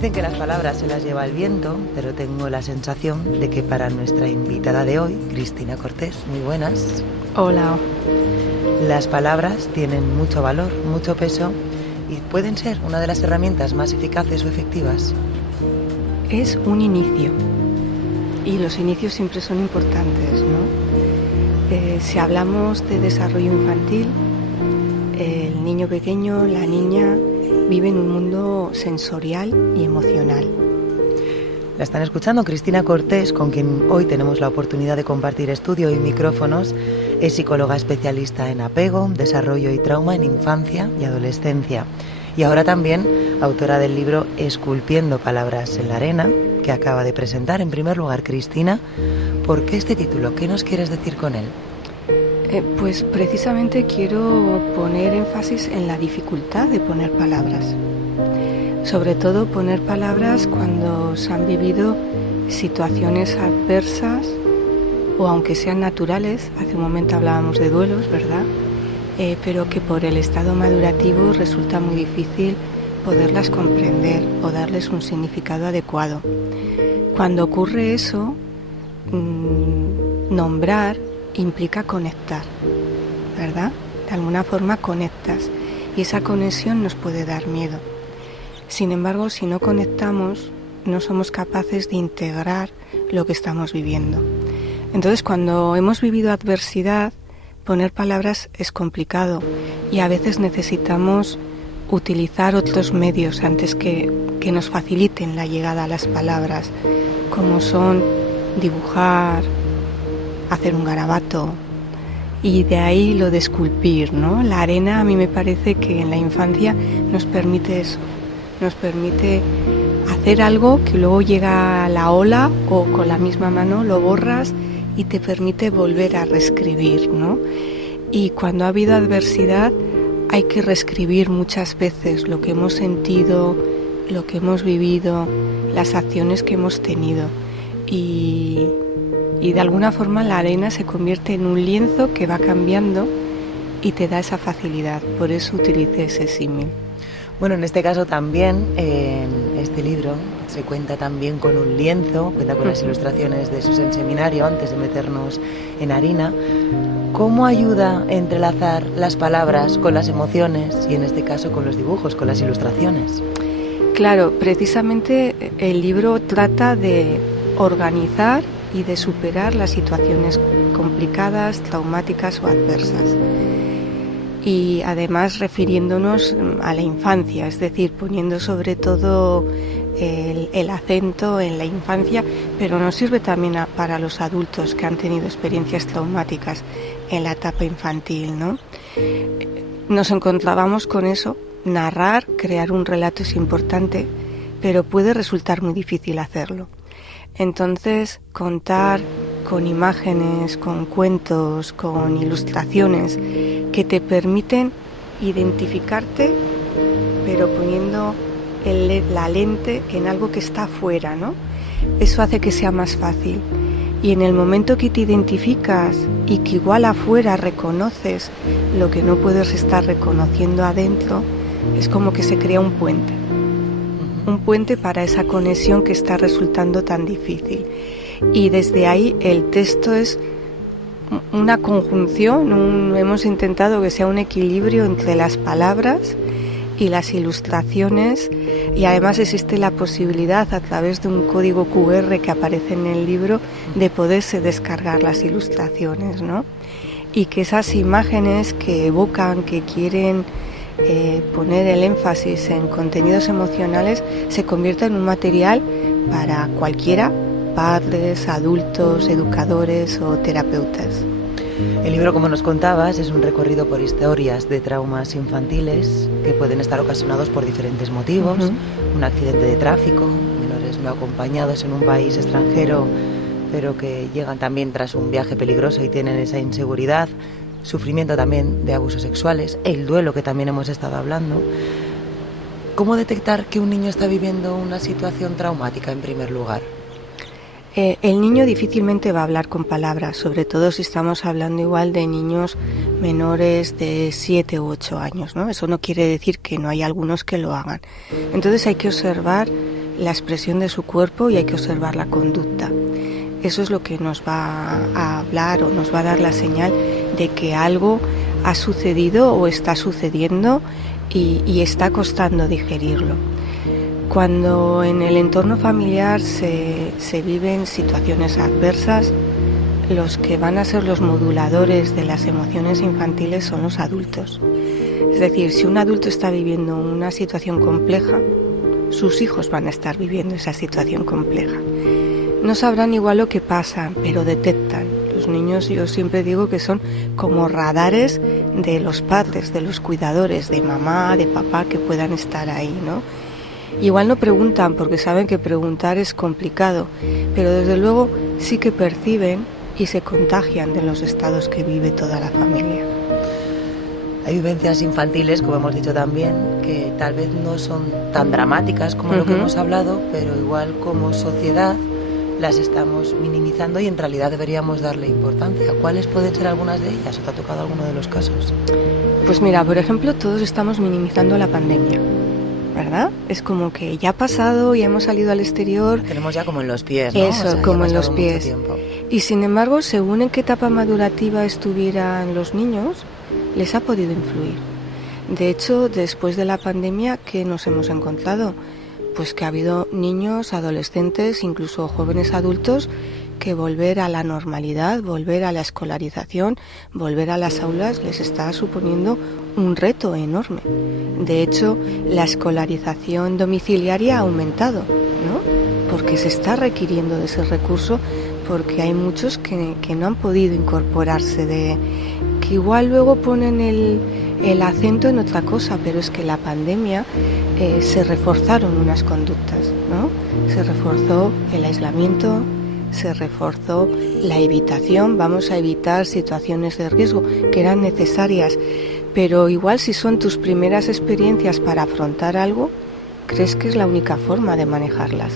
Dicen que las palabras se las lleva el viento, pero tengo la sensación de que para nuestra invitada de hoy, Cristina Cortés, muy buenas. Hola. Las palabras tienen mucho valor, mucho peso y pueden ser una de las herramientas más eficaces o efectivas. Es un inicio y los inicios siempre son importantes, ¿no? Si hablamos de desarrollo infantil, el niño pequeño, la niña, vive en un mundo sensorial y emocional. La están escuchando Cristina Cortés, con quien hoy tenemos la oportunidad de compartir estudio y micrófonos. Es psicóloga especialista en apego, desarrollo y trauma en infancia y adolescencia. Y ahora también autora del libro Esculpiendo palabras en la arena, que acaba de presentar. En primer lugar, Cristina, ¿por qué este título? ¿Qué nos quieres decir con él? Pues precisamente quiero poner énfasis en la dificultad de poner palabras. Sobre todo poner palabras cuando se han vivido situaciones adversas o aunque sean naturales. Hace un momento hablábamos de duelos, ¿verdad? Pero que por el estado madurativo resulta muy difícil poderlas comprender o darles un significado adecuado. Cuando ocurre eso, nombrar implica conectar, ¿verdad? De alguna forma conectas y esa conexión nos puede dar miedo. Sin embargo, si no conectamos, no somos capaces de integrar lo que estamos viviendo. Entonces, cuando hemos vivido adversidad, poner palabras es complicado y a veces necesitamos utilizar otros medios antes que nos faciliten la llegada a las palabras, como son dibujar, hacer un garabato, y de ahí lo de esculpir, ¿no? La arena a mí me parece que en la infancia nos permite eso, nos permite hacer algo que luego llega a la ola o con la misma mano lo borras y te permite volver a reescribir, ¿no? Y cuando ha habido adversidad hay que reescribir muchas veces lo que hemos sentido, lo que hemos vivido, las acciones que hemos tenido y de alguna forma la arena se convierte en un lienzo que va cambiando y te da esa facilidad. Por eso utilicé ese símil. Bueno, en este caso también, en este libro, se cuenta también con un lienzo, cuenta con las ilustraciones de Jesús en seminario antes de meternos en harina. ¿Cómo ayuda a entrelazar las palabras con las emociones y en este caso con los dibujos, con las ilustraciones? Claro, precisamente el libro trata de organizar y de superar las situaciones complicadas, traumáticas o adversas. Y además refiriéndonos a la infancia, es decir, poniendo sobre todo el acento en la infancia, pero nos sirve también para los adultos que han tenido experiencias traumáticas en la etapa infantil, ¿no? Nos encontrábamos con eso, narrar, crear un relato es importante, pero puede resultar muy difícil hacerlo. Entonces, contar con imágenes, con cuentos, con ilustraciones que te permiten identificarte, pero poniendo la lente en algo que está afuera, ¿no? Eso hace que sea más fácil. Y en el momento que te identificas y que igual afuera reconoces lo que no puedes estar reconociendo adentro, es como que se crea un puente. Un puente para esa conexión que está resultando tan difícil. Y desde ahí el texto es una conjunción, hemos intentado que sea un equilibrio entre las palabras y las ilustraciones, y además existe la posibilidad a través de un código QR que aparece en el libro de poderse descargar las ilustraciones, ¿no? Y que esas imágenes que evocan, que quieren poner el énfasis en contenidos emocionales, se conviertan en un material para cualquiera, padres, adultos, educadores o terapeutas. El libro, como nos contabas, es un recorrido por historias de traumas infantiles que pueden estar ocasionados por diferentes motivos, un accidente de tráfico, menores no acompañados en un país extranjero, pero que llegan también tras un viaje peligroso y tienen esa inseguridad, sufrimiento también de abusos sexuales, el duelo que también hemos estado hablando. ¿Cómo detectar que un niño está viviendo una situación traumática en primer lugar? El niño difícilmente va a hablar con palabras, sobre todo si estamos hablando igual de niños menores de 7 u 8 años, ¿no? Eso no quiere decir que no hay algunos que lo hagan. Entonces hay que observar la expresión de su cuerpo y hay que observar la conducta. Eso es lo que nos va a hablar o nos va a dar la señal de que algo ha sucedido o está sucediendo y está costando digerirlo. Cuando en el entorno familiar se viven situaciones adversas, los que van a ser los moduladores de las emociones infantiles son los adultos. Es decir, si un adulto está viviendo una situación compleja, sus hijos van a estar viviendo esa situación compleja. No sabrán igual lo que pasa, pero detectan. Los niños, yo siempre digo que son como radares de los padres, de los cuidadores, de mamá, de papá, que puedan estar ahí, ¿no? Igual no preguntan porque saben que preguntar es complicado, pero desde luego sí que perciben y se contagian de los estados que vive toda la familia. Hay vivencias infantiles, como hemos dicho también, que tal vez no son tan dramáticas como lo que hemos hablado, pero igual como sociedad las estamos minimizando y en realidad deberíamos darle importancia. ¿Cuáles pueden ser algunas de ellas? ¿O te ha tocado alguno de los casos? Pues mira, por ejemplo, todos estamos minimizando la pandemia, ¿verdad? Es como que ya ha pasado, ya hemos salido al exterior. Tenemos ya como en los pies, ¿no? Eso, o sea, como en los pies. Y sin embargo, según en qué etapa madurativa estuvieran los niños, les ha podido influir. De hecho, después de la pandemia, ¿qué nos hemos encontrado? Pues que ha habido niños, adolescentes, incluso jóvenes adultos, que volver a la normalidad, volver a la escolarización, volver a las aulas les está suponiendo un reto enorme. De hecho, la escolarización domiciliaria ha aumentado, ¿no? Porque se está requiriendo de ese recurso, porque hay muchos que no han podido incorporarse, que igual luego ponen el acento en otra cosa, pero es que la pandemia se reforzaron unas conductas, ¿no? Se reforzó el aislamiento, se reforzó la evitación, vamos a evitar situaciones de riesgo que eran necesarias, pero igual si son tus primeras experiencias para afrontar algo, crees que es la única forma de manejarlas.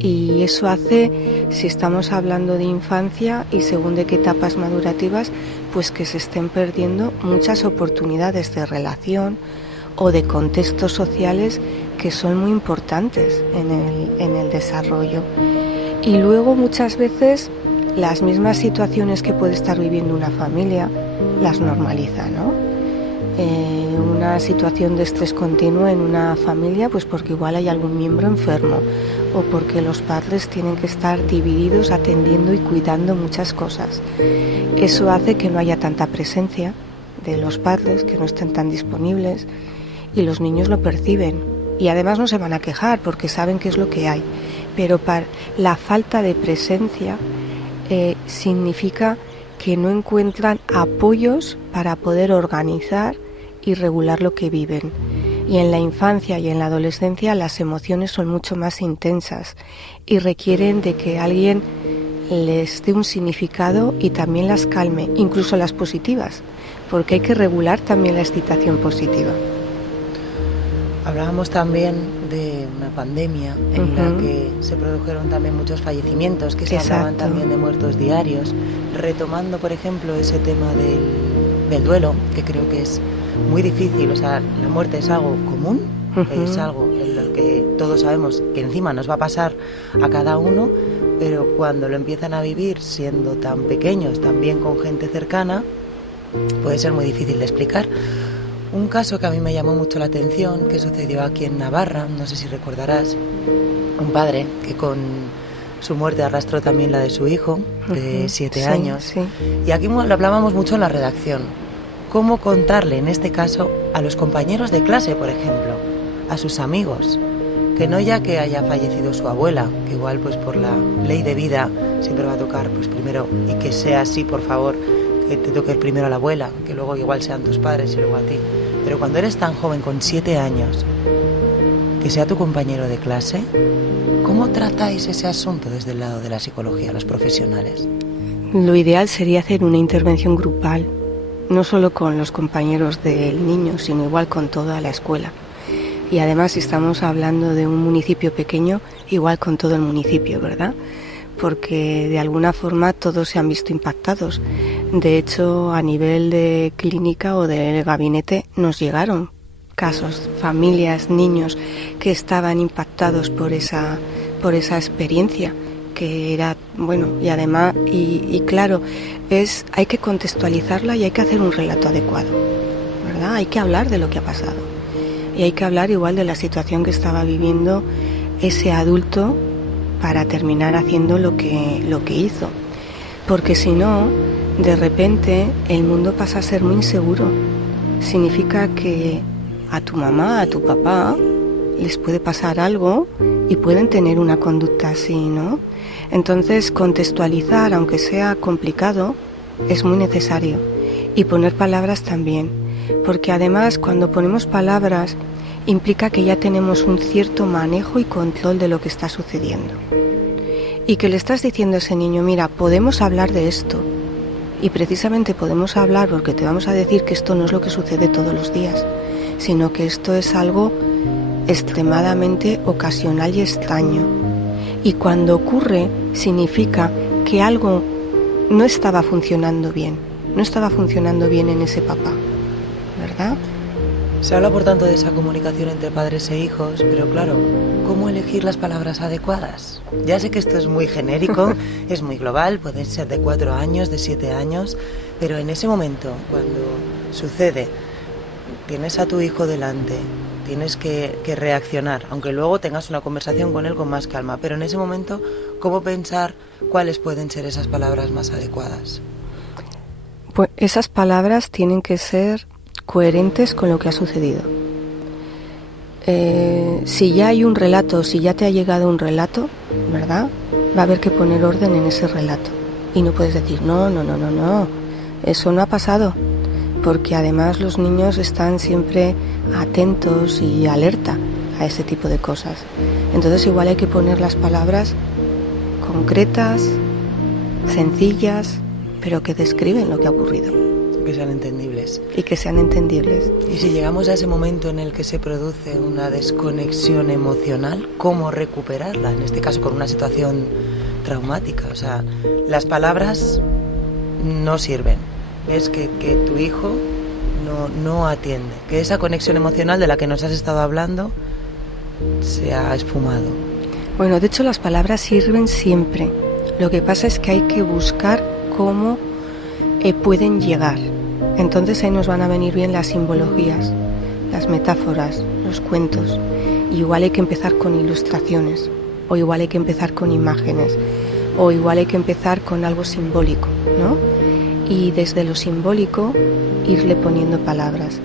Y eso hace, si estamos hablando de infancia y según de qué etapas madurativas, pues que se estén perdiendo muchas oportunidades de relación o de contextos sociales que son muy importantes en el desarrollo. Y luego muchas veces las mismas situaciones que puede estar viviendo una familia las normaliza, ¿no? Una situación de estrés continuo en una familia, pues porque igual hay algún miembro enfermo o porque los padres tienen que estar divididos atendiendo y cuidando muchas cosas. Eso hace que no haya tanta presencia de los padres, que no estén tan disponibles y los niños lo perciben. Y además no se van a quejar porque saben qué es lo que hay. Pero la falta de presencia significa que no encuentran apoyos para poder organizar y regular lo que viven. Y en la infancia y en la adolescencia las emociones son mucho más intensas y requieren de que alguien les dé un significado y también las calme, incluso las positivas, porque hay que regular también la excitación positiva. Hablábamos también de una pandemia en la que se produjeron también muchos fallecimientos, que se hablaban también de muertos diarios, retomando, por ejemplo, ese tema del duelo, que creo que es muy difícil. O sea, la muerte es algo común, es algo en lo que todos sabemos que encima nos va a pasar a cada uno, pero cuando lo empiezan a vivir siendo tan pequeños, también con gente cercana, puede ser muy difícil de explicar. Un caso que a mí me llamó mucho la atención, que sucedió aquí en Navarra, no sé si recordarás, un padre que con su muerte arrastró también la de su hijo, de 7 años. Sí. Y aquí lo hablábamos mucho en la redacción. ¿Cómo contarle, en este caso, a los compañeros de clase, por ejemplo, a sus amigos, que no ya que haya fallecido su abuela, que igual pues por la ley de vida siempre va a tocar pues primero, y que sea así, por favor, que te toque primero a la abuela, que luego igual sean tus padres y luego a ti. Pero cuando eres tan joven, con 7 años, que sea tu compañero de clase, ¿cómo tratáis ese asunto desde el lado de la psicología, los profesionales? Lo ideal sería hacer una intervención grupal, no solo con los compañeros del niño, sino igual con toda la escuela. Y además, si estamos hablando de un municipio pequeño, igual con todo el municipio, ¿verdad? Porque de alguna forma todos se han visto impactados. De hecho, a nivel de clínica o del gabinete nos llegaron casos, familias, niños que estaban impactados por esa experiencia, que era, bueno, y además, y claro, hay que contextualizarla y hay que hacer un relato adecuado, ¿verdad? Hay que hablar de lo que ha pasado y hay que hablar igual de la situación que estaba viviendo ese adulto para terminar haciendo lo que hizo, porque si no, de repente el mundo pasa a ser muy inseguro. Significa que a tu mamá, a tu papá les puede pasar algo y pueden tener una conducta así, ¿no? Entonces, contextualizar, aunque sea complicado, es muy necesario, y poner palabras también, porque además cuando ponemos palabras implica que ya tenemos un cierto manejo y control de lo que está sucediendo, y que le estás diciendo a ese niño, mira, podemos hablar de esto, y precisamente podemos hablar porque te vamos a decir que esto no es lo que sucede todos los días, sino que esto es algo extremadamente ocasional y extraño. Y cuando ocurre, significa que algo no estaba funcionando bien en ese papá, ¿verdad? Se habla por tanto de esa comunicación entre padres e hijos, pero claro, ¿cómo elegir las palabras adecuadas? Ya sé que esto es muy genérico, es muy global, pueden ser de 4 años, de 7 años, pero en ese momento, cuando sucede, tienes a tu hijo delante, tienes que reaccionar, aunque luego tengas una conversación con él con más calma, pero en ese momento, ¿cómo pensar cuáles pueden ser esas palabras más adecuadas? Pues esas palabras tienen que ser coherentes con lo que ha sucedido. Si ya hay un relato, si ya te ha llegado un relato, ¿verdad? Va a haber que poner orden en ese relato. Y no puedes decir, no, eso no ha pasado. Porque además los niños están siempre atentos y alerta a ese tipo de cosas. Entonces igual hay que poner las palabras concretas, sencillas, pero que describen lo que ha ocurrido. Que sean entendibles. Y que sean entendibles. Y si llegamos a ese momento en el que se produce una desconexión emocional, ¿cómo recuperarla? En este caso con una situación traumática. O sea, las palabras no sirven. Ves que tu hijo no atiende, que esa conexión emocional de la que nos has estado hablando se ha esfumado. Bueno, de hecho las palabras sirven siempre. Lo que pasa es que hay que buscar cómo pueden llegar. Entonces ahí nos van a venir bien las simbologías, las metáforas, los cuentos. Y igual hay que empezar con ilustraciones, o igual hay que empezar con imágenes, o igual hay que empezar con algo simbólico, ¿no? Y desde lo simbólico irle poniendo palabras.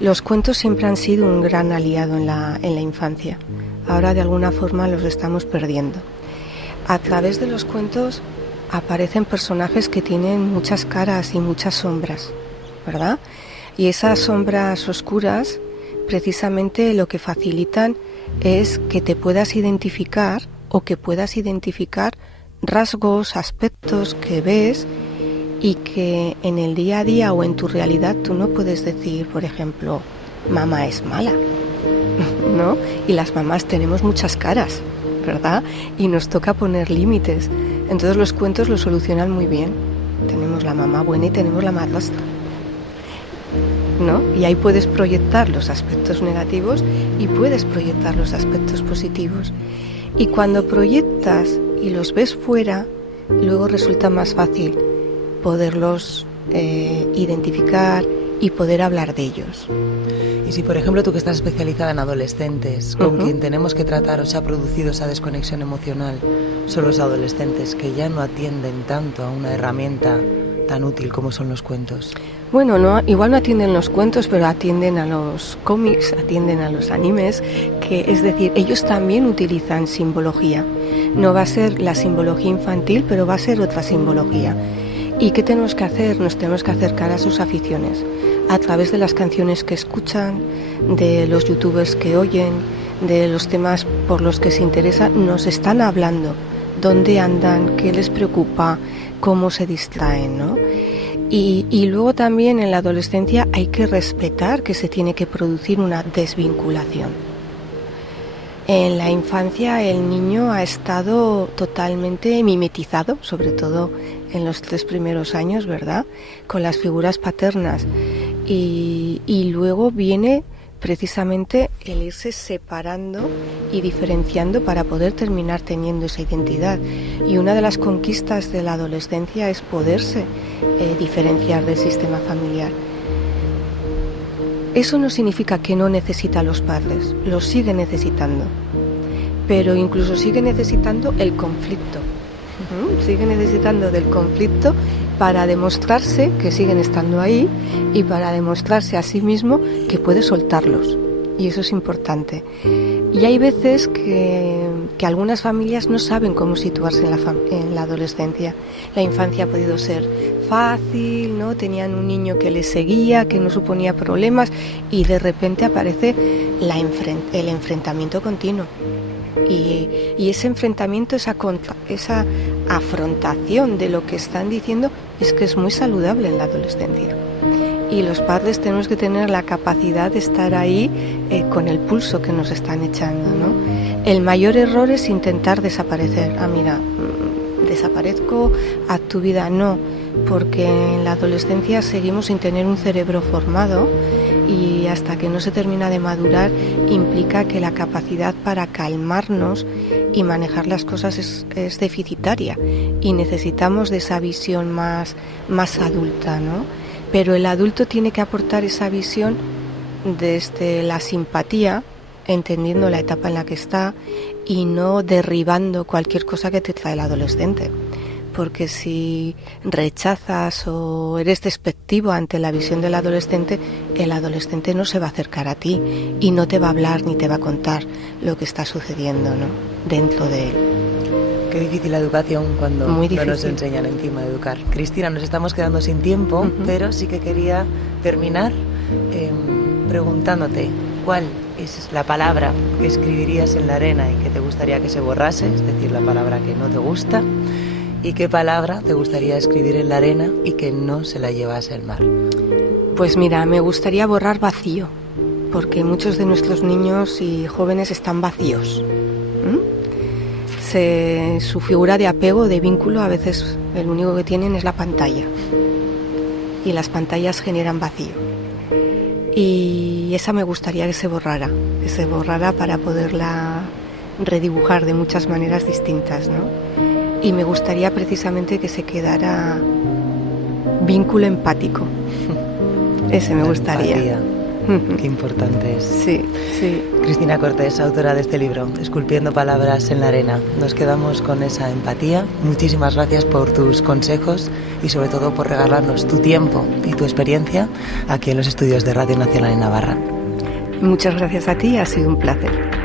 Los cuentos siempre han sido un gran aliado en la infancia. Ahora de alguna forma los estamos perdiendo. A través de los cuentos aparecen personajes que tienen muchas caras y muchas sombras, ¿verdad? Y esas sombras oscuras precisamente lo que facilitan es que te puedas identificar o que puedas identificar rasgos, aspectos que ves y que en el día a día o en tu realidad tú no puedes decir, por ejemplo, mamá es mala, ¿no? Y las mamás tenemos muchas caras, ¿verdad? Y nos toca poner límites. Entonces los cuentos lo solucionan muy bien. Tenemos la mamá buena y tenemos la madrastra, ¿no? Y ahí puedes proyectar los aspectos negativos y puedes proyectar los aspectos positivos. Y cuando proyectas y los ves fuera, luego resulta más fácil poderlos identificar y poder hablar de ellos. Y si, por ejemplo, tú que estás especializada en adolescentes, con quien tenemos que tratar o se ha producido esa desconexión emocional, son los adolescentes que ya no atienden tanto a una herramienta tan útil como son los cuentos. Bueno, no, igual no atienden los cuentos, pero atienden a los cómics, atienden a los animes, que es decir, ellos también utilizan simbología. No va a ser la simbología infantil, pero va a ser otra simbología. ¿Y qué tenemos que hacer? Nos tenemos que acercar a sus aficiones, a través de las canciones que escuchan, de los youtubers que oyen, de los temas por los que se interesan, nos están hablando, dónde andan, qué les preocupa, cómo se distraen, ¿no? Y luego también en la adolescencia hay que respetar que se tiene que producir una desvinculación. En la infancia el niño ha estado totalmente mimetizado, sobre todo en los 3 primeros años, ¿verdad?, con las figuras paternas. Y luego viene precisamente el irse separando y diferenciando para poder terminar teniendo esa identidad. Y una de las conquistas de la adolescencia es poderse diferenciar del sistema familiar. Eso no significa que no necesita a los padres, los sigue necesitando, pero incluso sigue necesitando el conflicto. Sigue necesitando del conflicto para demostrarse que siguen estando ahí y para demostrarse a sí mismo que puede soltarlos. Y eso es importante. Y hay veces que algunas familias no saben cómo situarse en la adolescencia. La infancia ha podido ser fácil, ¿no? Tenían un niño que les seguía, que no suponía problemas, y de repente aparece el enfrentamiento continuo. Y ese enfrentamiento, esa afrontación de lo que están diciendo, es que es muy saludable en la adolescencia. Y los padres tenemos que tener la capacidad de estar ahí con el pulso que nos están echando, ¿no? El mayor error es intentar desaparecer. Mira, desaparezco a tu vida. No, porque en la adolescencia seguimos sin tener un cerebro formado, y hasta que no se termina de madurar implica que la capacidad para calmarnos y manejar las cosas es deficitaria, y necesitamos de esa visión más adulta, ¿no? Pero el adulto tiene que aportar esa visión desde la simpatía, entendiendo la etapa en la que está y no derribando cualquier cosa que te trae el adolescente. Porque si rechazas o eres despectivo ante la visión del adolescente, el adolescente no se va a acercar a ti y no te va a hablar ni te va a contar lo que está sucediendo, ¿no?, dentro de él. Qué difícil la educación cuando no nos enseñan encima de educar. Cristina, nos estamos quedando sin tiempo, pero sí que quería terminar preguntándote cuál es la palabra que escribirías en la arena y que te gustaría que se borrase, es decir, la palabra que no te gusta. ¿Y qué palabra te gustaría escribir en la arena y que no se la llevase el mar? Pues mira, me gustaría borrar vacío, porque muchos de nuestros niños y jóvenes están vacíos. Su figura de apego, de vínculo, a veces el único que tienen es la pantalla. Y las pantallas generan vacío. Y esa me gustaría que se borrara para poderla redibujar de muchas maneras distintas, ¿no? Y me gustaría precisamente que se quedara vínculo empático. Ese me gustaría. Empatía. Qué importante es. Sí. Cristina Cortés, autora de este libro, Esculpiendo palabras en la arena. Nos quedamos con esa empatía. Muchísimas gracias por tus consejos y sobre todo por regalarnos tu tiempo y tu experiencia aquí en los estudios de Radio Nacional en Navarra. Muchas gracias a ti, ha sido un placer.